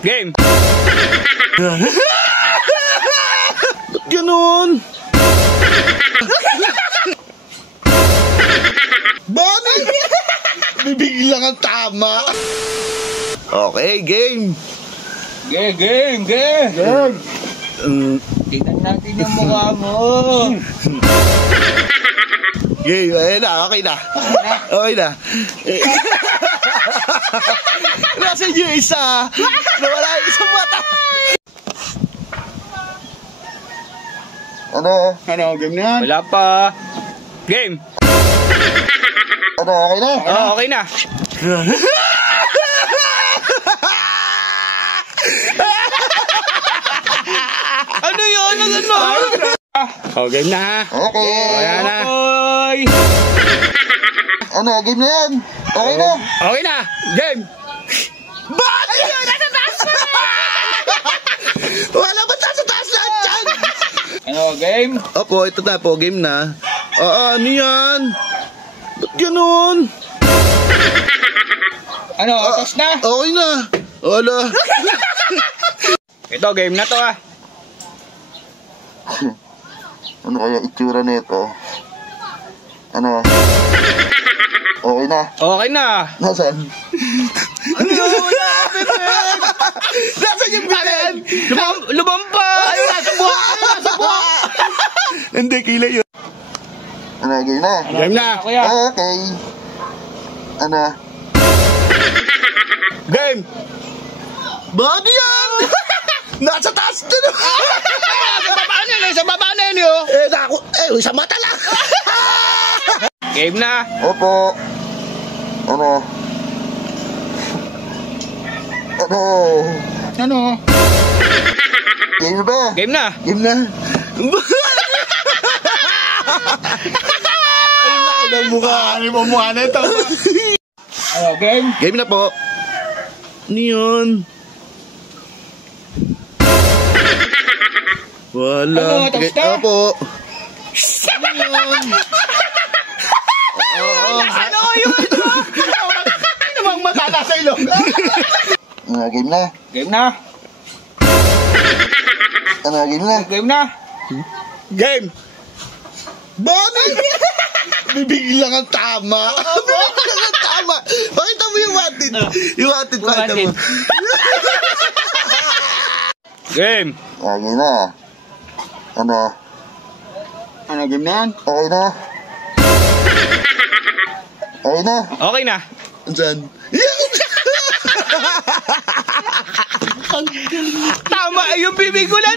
Game! Ba't ganun? Bakit? Bibiglang ang tama. Okay, game. Game! Tingnan natin yung mukha mo. Game, ayun na, okay na. Okay na. Nasaan yung isa? Nawala yung isang mata. Ano, game na yan? Wala pa. Game! Ano, okay na? Oo, okay na. Ano yun? Ano? Oh, game na. Okay. Wala na. Ano, game na yan? Okay na? Okay na. Game! Bakit? Ayun, nasa taas na! Wala ba nasa taas lahat dyan? Ano, game? Opo, ito na po, game na. Ano yan? Ba't ganun? Ano, otos na? Okay na. Wala. Ito, game na to ah. Ano kaya itsura nito? Ano? Okay na. Okay na. Nasaan? Ano? Wala ka, Belen! Nasaan yung Belen? Lumampa! Ayun, nasa buhok! Hindi, kilay yun. Ano, game na? Game na. Kuya. Okay. Ano? Game! Body yan! Nasa taas din! Sa baba na yun yun. Naku, sa mata lang! Game na. Opo. Ano? Game na ba? Game na. Game na. Ang laki ng mukha. Ano mo mukha na ito? Ano, game? Game na po. Ano yun? Wala. Ano, tapos na? Opo. Ano yun? Ano yun? Namang mata nasa ilong. Game na. Game na. Game na. Game na. Game. Bakit? Bibiglang ang tama. Bibiglang ang tama. Pakita mo yung wanted. Yung wanted, pakita mo. Game. Game na. Ano, game na yan? Okay na. Okay na. Okay na. Saan? Tama, yung bibig ko lang